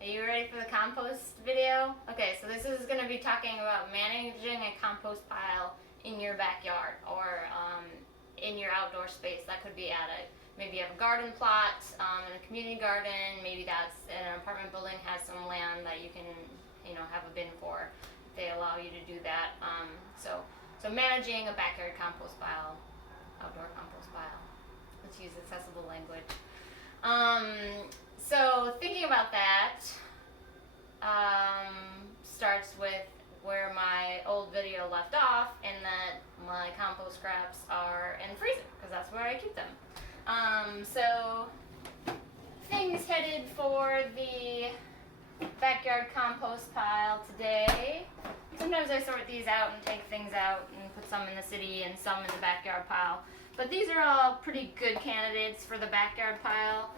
Are you ready for the compost video? Okay, so this is going to be talking about managing a compost pile in your backyard or in your outdoor space. That could be at maybe you have a garden plot in a community garden. Maybe that's an apartment building has some land that you can have a bin for. They allow you to do that. So managing a backyard compost pile, outdoor compost pile. Let's use accessible language. So thinking about that starts with where my old video left off, in that my compost scraps are in the freezer because that's where I keep them. So things headed for the backyard compost pile today. Sometimes I sort these out and take things out and put some in the city and some in the backyard pile. But these are all pretty good candidates for the backyard pile,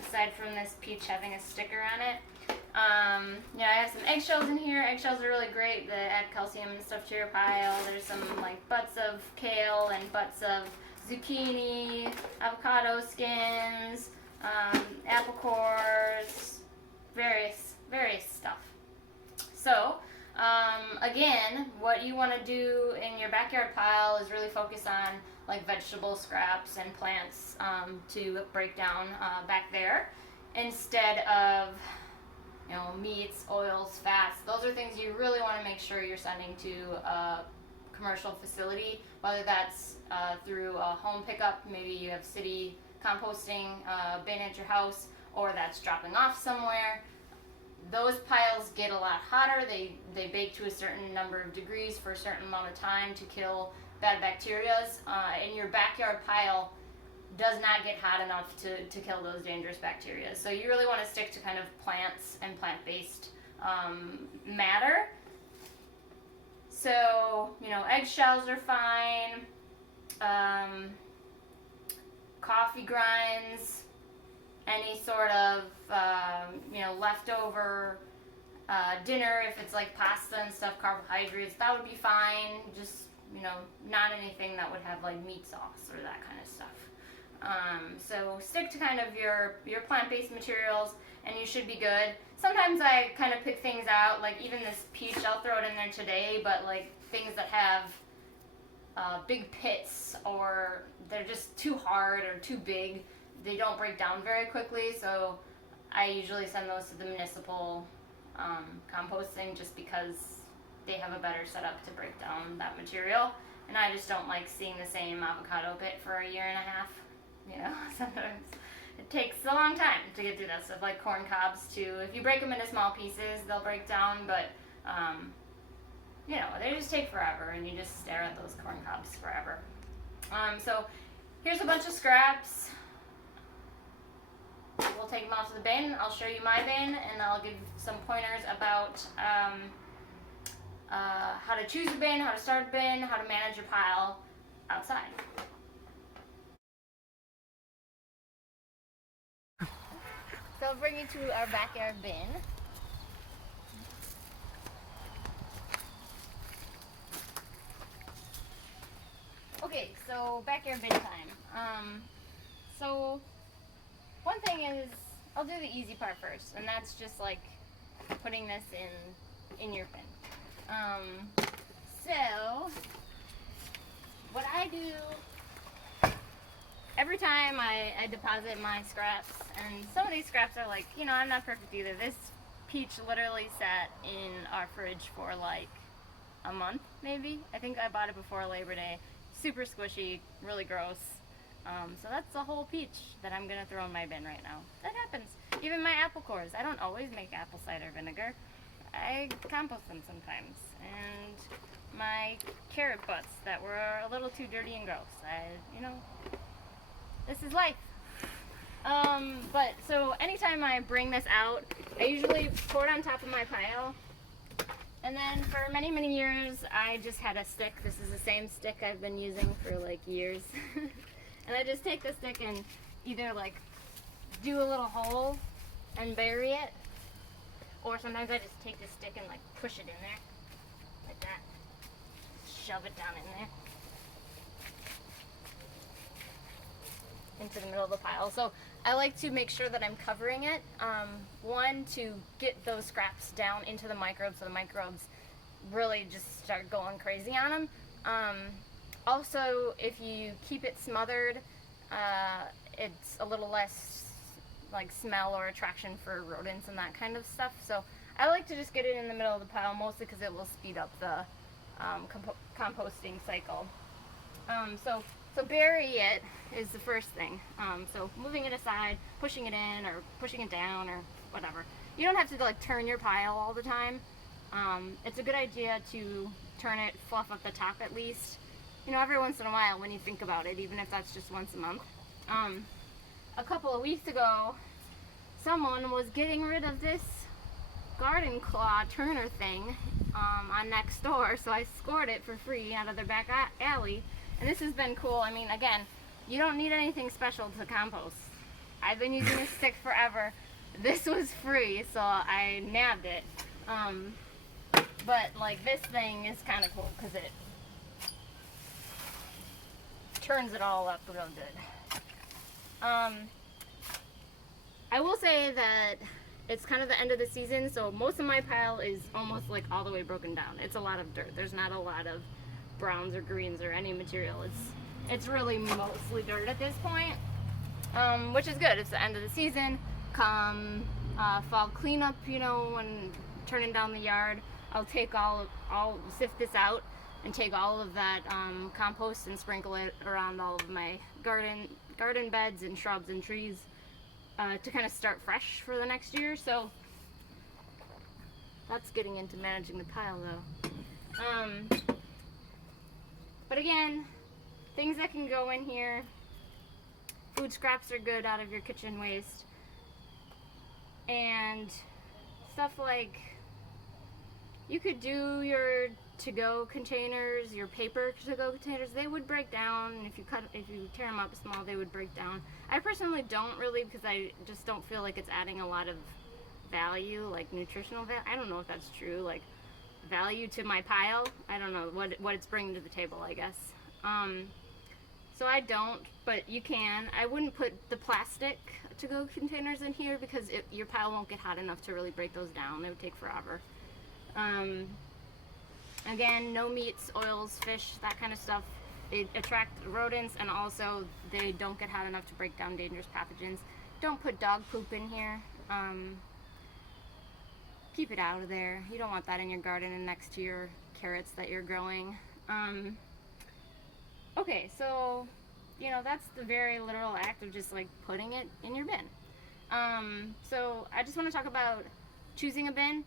aside from this peach having a sticker on it. I have some eggshells in here. Eggshells are really great. They add calcium and stuff to your pile. There's some like butts of kale and butts of zucchini, avocado skins, apple cores, various stuff. So again, what you want to do in your backyard pile is really focus on like vegetable scraps and plants to break down back there, instead of meats, oils, fats. Those are things you really want to make sure you're sending to a commercial facility, whether that's through a home pickup, maybe you have city composting bin at your house, or that's dropping off somewhere. Those piles get a lot hotter. They bake to a certain number of degrees for a certain amount of time to kill bad bacteria. And your backyard pile does not get hot enough to kill those dangerous bacteria. So you really want to stick to kind of plants and plant-based matter. So, eggshells are fine. Coffee grinds, any sort of leftover dinner, if it's like pasta and stuff, carbohydrates, that would be fine. Just not anything that would have like meat sauce or that kind of stuff. So stick to kind of your plant-based materials and you should be good. Sometimes I kind of pick things out, like even this peach, I'll throw it in there today, but like things that have big pits, or they're just too hard or too big, they don't break down very quickly, so I usually send those to the municipal composting just because they have a better setup to break down that material, and I just don't like seeing the same avocado pit for a year and a half. Sometimes it takes a long time to get through that stuff, like corn cobs too. If you break them into small pieces, they'll break down, but they just take forever, and you just stare at those corn cobs forever. So here's a bunch of scraps. We'll take them out to the bin. I'll show you my bin, and I'll give some pointers about how to choose a bin, how to start a bin, how to manage your pile outside. So I'll bring you to our backyard bin. Okay, so backyard bin time. So one thing is, I'll do the easy part first, and that's just like putting this in your bin. So what I do every time I deposit my scraps, and some of these scraps are like, I'm not perfect either. This peach literally sat in our fridge for like a month, maybe. I think I bought it before Labor Day. Super squishy, really gross. So that's a whole peach that I'm gonna throw in my bin right now. That happens. Even my apple cores. I don't always make apple cider vinegar. I compost them sometimes. And my carrot butts that were a little too dirty and gross. This is life. But so anytime I bring this out, I usually pour it on top of my pile. And then for many, many years, I just had a stick. This is the same stick I've been using for like years. And I just take the stick and either like do a little hole and bury it, or sometimes I just take the stick and like push it in there, like that. Shove it down in there. Into the middle of the pile. So I like to make sure that I'm covering it. One, to get those scraps down into the microbes so the microbes really just start going crazy on them. Also, if you keep it smothered, it's a little less like smell or attraction for rodents and that kind of stuff. So I like to just get it in the middle of the pile, mostly because it will speed up the composting cycle. So bury it is the first thing. So moving it aside, pushing it in or pushing it down or whatever. You don't have to like turn your pile all the time. It's a good idea to turn it, fluff up the top at least. You know, every once in a while when you think about it, even if that's just once a month. A couple of weeks ago, someone was getting rid of this garden claw turner thing on next door, so I scored it for free out of their back alley. And this has been cool. I mean, again, you don't need anything special to compost. I've been using this stick forever. This was free, so I nabbed it. But like this thing is kind of cool because it turns it all up real good. I will say that it's kind of the end of the season, so most of my pile is almost like all the way broken down. It's a lot of dirt. There's not a lot of browns or greens or any material. It's really mostly dirt at this point, which is good. It's the end of the season. Come fall cleanup, you know, when turning down the yard, I'll sift this out and take all of that compost and sprinkle it around all of my garden beds and shrubs and trees to kind of start fresh for the next year. So that's getting into managing the pile though. But again, things that can go in here, food scraps are good out of your kitchen waste, and stuff like, you could do your to-go containers, your paper to-go containers. They would break down if you tear them up small. They would break down. I personally don't really, because I just don't feel like it's adding a lot of value, like nutritional value. I don't know if that's true, like value to my pile. I don't know what it's bringing to the table, I guess. So I don't, but you can. I wouldn't put the plastic to-go containers in here because your pile won't get hot enough to really break those down. It would take forever. Again, no meats, oils, fish, that kind of stuff. They attract rodents, and also they don't get hot enough to break down dangerous pathogens. Don't put dog poop in here. Keep it out of there. You don't want that in your garden and next to your carrots that you're growing. Okay, so, you know, that's the very literal act of just like putting it in your bin. So I just want to talk about choosing a bin,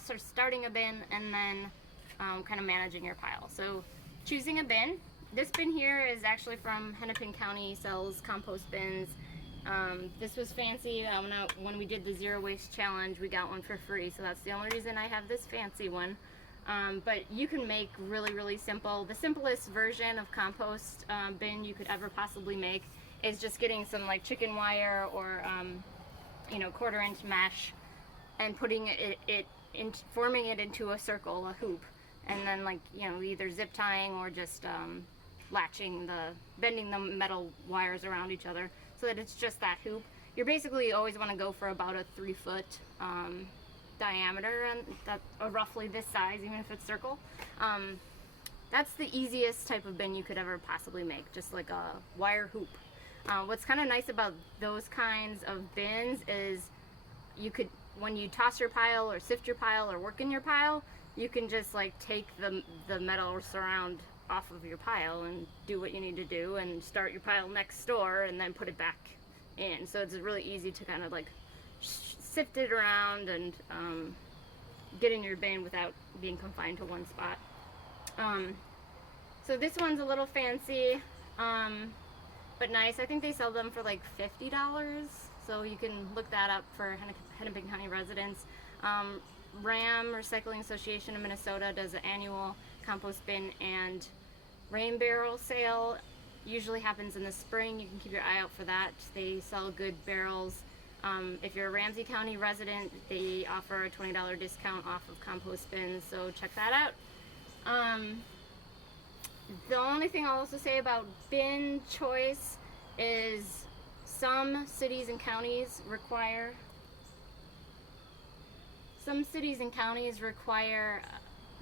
sort of starting a bin, and then kind of managing your pile. So choosing a bin. This bin here is actually from Hennepin County, sells compost bins. This was fancy. When we did the Zero Waste Challenge, we got one for free, so that's the only reason I have this fancy one. But you can make really, really simple. The simplest version of compost bin you could ever possibly make is just getting some like chicken wire or you know, 1/4 inch mesh and putting forming it into a circle, a hoop, and then, like, you know, either zip tying or just bending the metal wires around each other so that it's just that hoop. You basically always want to go for about a 3-foot diameter, and that roughly this size, even if it's circle. That's the easiest type of bin you could ever possibly make, just like a wire hoop. What's kind of nice about those kinds of bins is you could, when you toss your pile or sift your pile or work in your pile, you can just like take the metal surround off of your pile and do what you need to do and start your pile next door and then put it back in. So it's really easy to kind of like sift it around and get in your bin without being confined to one spot. So this one's a little fancy, but nice. I think they sell them for like $50, so you can look that up for Hennepin County residents. RAM Recycling Association of Minnesota does an annual compost bin and rain barrel sale. Usually happens in the spring. You can keep your eye out for that. They sell good barrels. If you're a Ramsey County resident, they offer a $20 discount off of compost bins, so check that out. The only thing I'll also say about bin choice is Some cities and counties require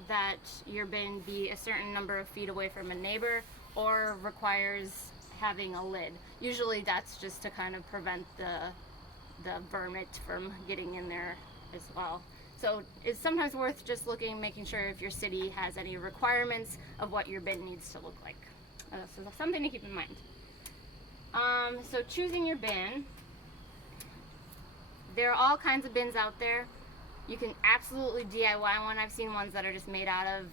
that your bin be a certain number of feet away from a neighbor, or requires having a lid. Usually that's just to kind of prevent the vermin from getting in there as well. So it's sometimes worth just making sure if your city has any requirements of what your bin needs to look like. So that's something to keep in mind. So choosing your bin, there are all kinds of bins out there. You can absolutely DIY one. I've seen ones that are just made out of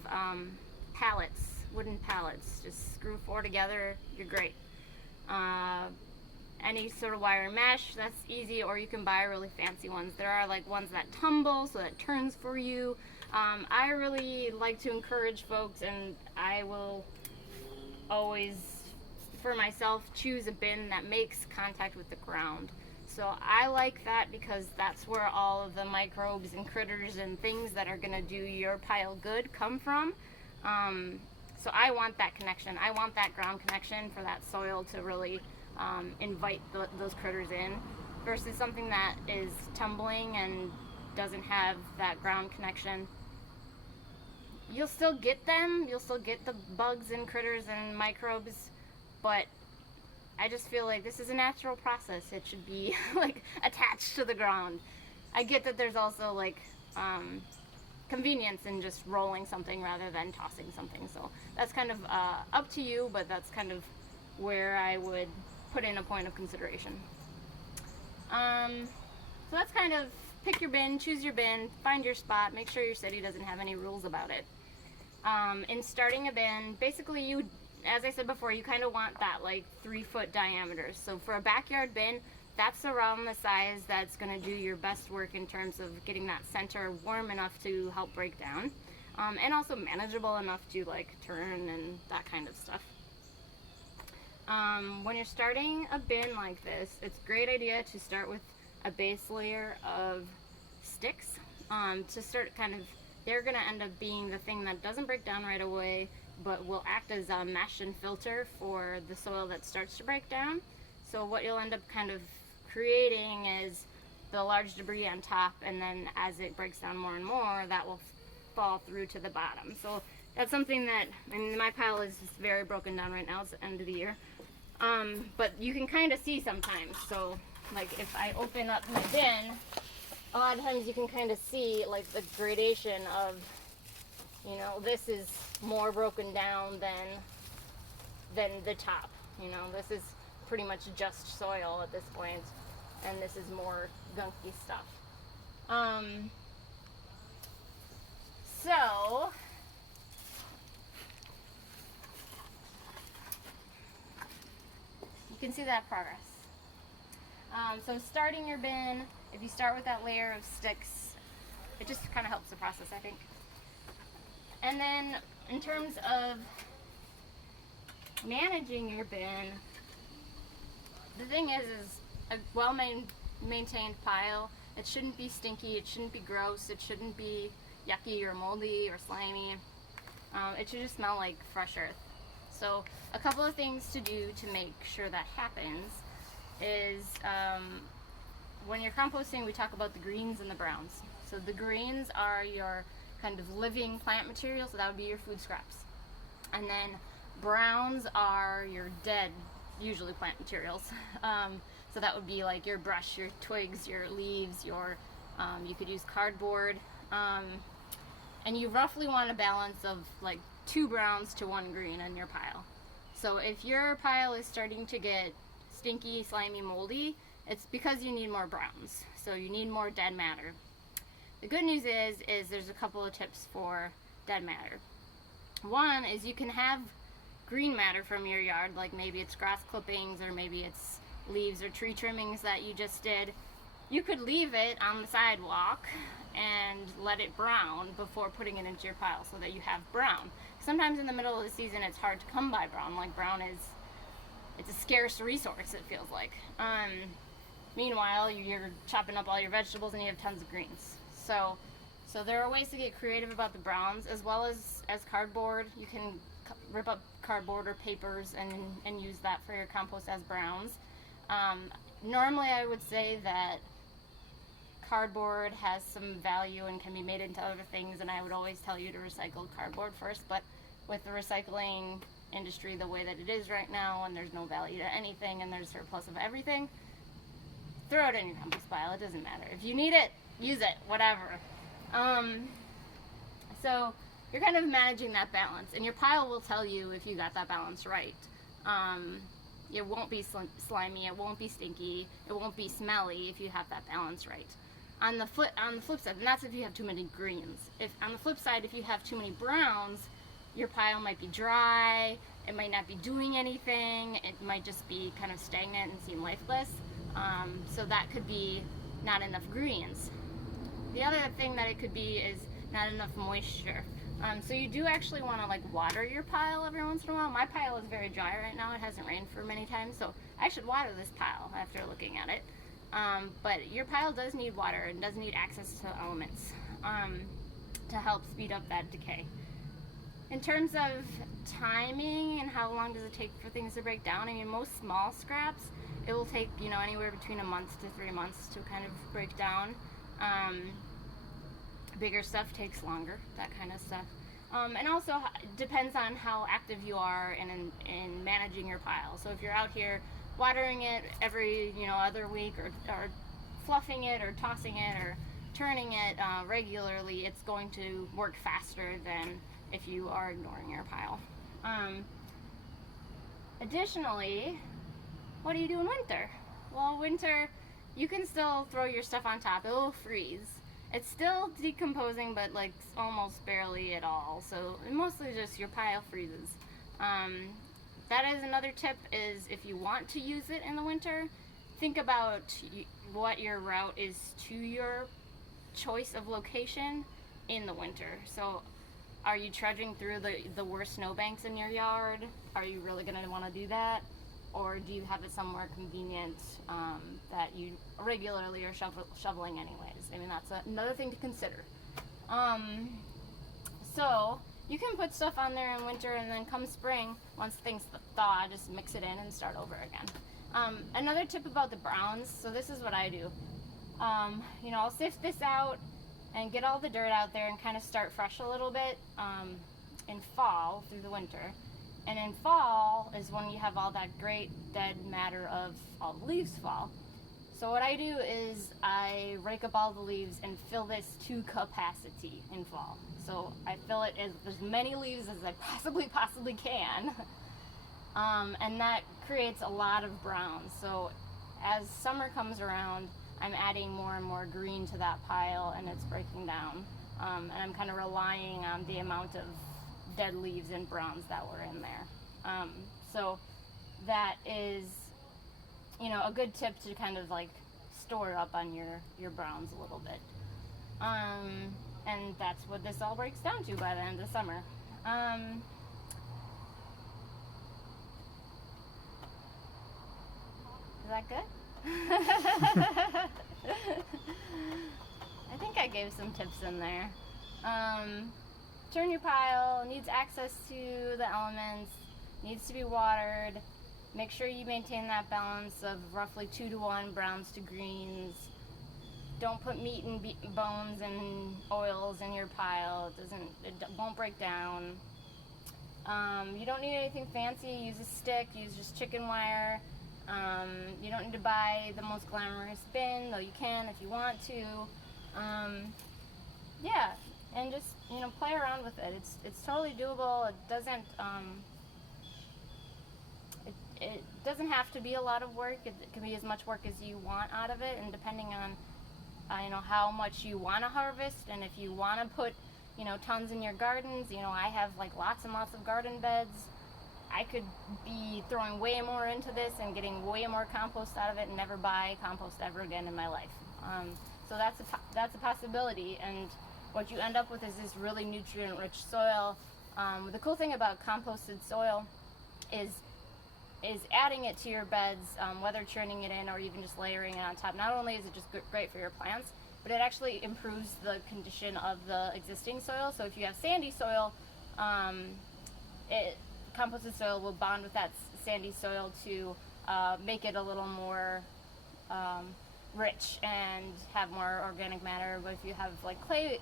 pallets, wooden pallets. Just screw 4 together, you're great. Any sort of wire mesh, that's easy, or you can buy really fancy ones. There are like ones that tumble, so that turns for you. I really like to encourage folks, and I will always, for myself, choose a bin that makes contact with the ground. So I like that because that's where all of the microbes and critters and things that are gonna do your pile good come from. So I want that connection. I want that ground connection for that soil to really invite those critters in, versus something that is tumbling and doesn't have that ground connection. You'll still get them, you'll still get the bugs and critters and microbes, but I just feel like this is a natural process. It should be like attached to the ground. I get that there's also like convenience in just rolling something rather than tossing something, so that's kind of up to you, but that's kind of where I would put in a point of consideration. So that's kind of pick your bin, choose your bin, find your spot, make sure your city doesn't have any rules about it. In starting a bin, basically you, as I said before, you kind of want that like 3-foot diameter. So for a backyard bin, that's around the size that's going to do your best work in terms of getting that center warm enough to help break down, and also manageable enough to like turn and that kind of stuff. When you're starting a bin like this, it's a great idea to start with a base layer of sticks. To start kind of, they're going to end up being the thing that doesn't break down right away, but will act as a mesh and filter for the soil that starts to break down. So what you'll end up kind of creating is the large debris on top, and then as it breaks down more and more, that will fall through to the bottom. So that's something that, I mean, my pile is just very broken down right now. It's the end of the year. But you can kind of see sometimes. So like if I open up my bin, a lot of times you can kind of see like the gradation of, you know, this is more broken down than the top. You know, this is pretty much just soil at this point, and this is more gunky stuff. So you can see that progress. So starting your bin, if you start with that layer of sticks, it just kind of helps the process, I think. And then in terms of managing your bin, the thing is a well-maintained pile, it shouldn't be stinky, it shouldn't be gross, it shouldn't be yucky or moldy or slimy. It should just smell like fresh earth. So a couple of things to do to make sure that happens is when you're composting, we talk about the greens and the browns. So the greens are your kind of living plant material, so that would be your food scraps. And then browns are your dead, usually plant materials. So that would be like your brush, your twigs, your leaves, your you could use cardboard. And you roughly want a balance of like 2 browns to 1 green in your pile. So if your pile is starting to get stinky, slimy, moldy, it's because you need more browns. So you need more dead matter. The good news is there's a couple of tips for dead matter. One is you can have green matter from your yard, like maybe it's grass clippings or maybe it's leaves or tree trimmings that you just did. You could leave it on the sidewalk and let it brown before putting it into your pile so that you have brown. Sometimes in the middle of the season it's hard to come by brown. Like brown is, it's a scarce resource, it feels like. Meanwhile, you're chopping up all your vegetables and you have tons of greens. So there are ways to get creative about the browns, as well as cardboard. You can rip up cardboard or papers and use that for your compost as browns. normally I would say that cardboard has some value and can be made into other things, and I would always tell you to recycle cardboard first, but with the recycling industry the way that it is right now, and there's no value to anything and there's surplus of everything, throw it in your compost pile. It doesn't matter. If you need it, use it, whatever. So you're kind of managing that balance, and your pile will tell you if you got that balance right. It won't be slimy, it won't be stinky, it won't be smelly if you have that balance right. On the flip side, and that's if you have too many greens. On the flip side, if you have too many browns, your pile might be dry, it might not be doing anything, it might just be kind of stagnant and seem lifeless. So that could be not enough greens. The other thing that it could be is not enough moisture. So you do actually want to like water your pile every once in a while. My pile is very dry right now. It hasn't rained for many times, so I should water this pile after looking at it. But your pile does need water and does need access to elements to help speed up that decay. In terms of timing and how long does it take for things to break down, I mean, most small scraps, it will take, you know, anywhere between a month to 3 months to kind of break down. Bigger stuff takes longer, that kind of stuff. And also depends on how active you are in managing your pile. So if you're out here watering it every, you know, other week, or fluffing it or tossing it or turning it regularly, it's going to work faster than if you are ignoring your pile. Additionally, what do you do in winter? Well, winter, you can still throw your stuff on top. It will freeze. It's still decomposing, but like almost barely at all. So mostly just your pile freezes. That is another tip, is if you want to use it in the winter, think about what your route is to your choice of location in the winter. So are you trudging through the worst snowbanks in your yard? Are you really going to want to do that? Or do you have it somewhere convenient that you regularly are shoveling anyways? I mean, that's another thing to consider. So you can put stuff on there in winter, and then come spring, once things thaw, just mix it in and start over again. Another tip about the browns, so this is what I do. You know, I'll sift this out and get all the dirt out there and kind of start fresh a little bit in fall through the winter. And in fall is when you have all that great dead matter of all the leaves fall. So what I do is I rake up all the leaves and fill this to capacity in fall. So I fill it as many leaves as I possibly can. And that creates a lot of browns. So as summer comes around, I'm adding more and more green to that pile, and it's breaking down. And I'm kind of relying on the amount of dead leaves and browns that were in there. So that is, you know, a good tip to kind of like store up on your browns a little bit. And that's what this all breaks down to by the end of summer. Is that good? I think I gave some tips in there. Turn your pile, needs access to the elements, needs to be watered. Make sure you maintain that balance of roughly 2 to 1 browns to greens. Don't put meat and bones and oils in your pile. It won't break down. You don't need anything fancy. Use a stick, use just chicken wire. You don't need to buy the most glamorous bin, though you can if you want to. Yeah, and just, you know, play around with it. It's totally doable. It doesn't it doesn't have to be a lot of work. It can be as much work as you want out of it, and depending on you know, how much you want to harvest, and if you want to put, you know, tons in your gardens. You know, I have like lots and lots of garden beds. I could be throwing way more into this and getting way more compost out of it and never buy compost ever again in my life. So that's a possibility, and what you end up with is this really nutrient-rich soil. The cool thing about composted soil is adding it to your beds, whether churning it in or even just layering it on top. Not only is it just great for your plants, but it actually improves the condition of the existing soil. So if you have sandy soil, composted soil will bond with that sandy soil to make it a little more rich and have more organic matter. But if you have like clay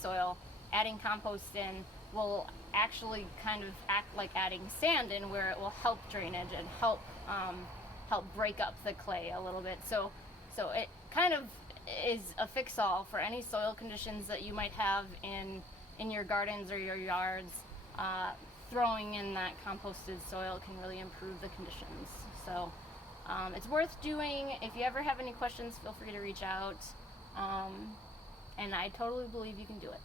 soil, adding compost in will actually kind of act like adding sand in, where it will help drainage and help break up the clay a little bit. So it kind of is a fix-all for any soil conditions that you might have in your gardens or your yards. Throwing in that composted soil can really improve the conditions. So it's worth doing. If you ever have any questions, feel free to reach out. And I totally believe you can do it.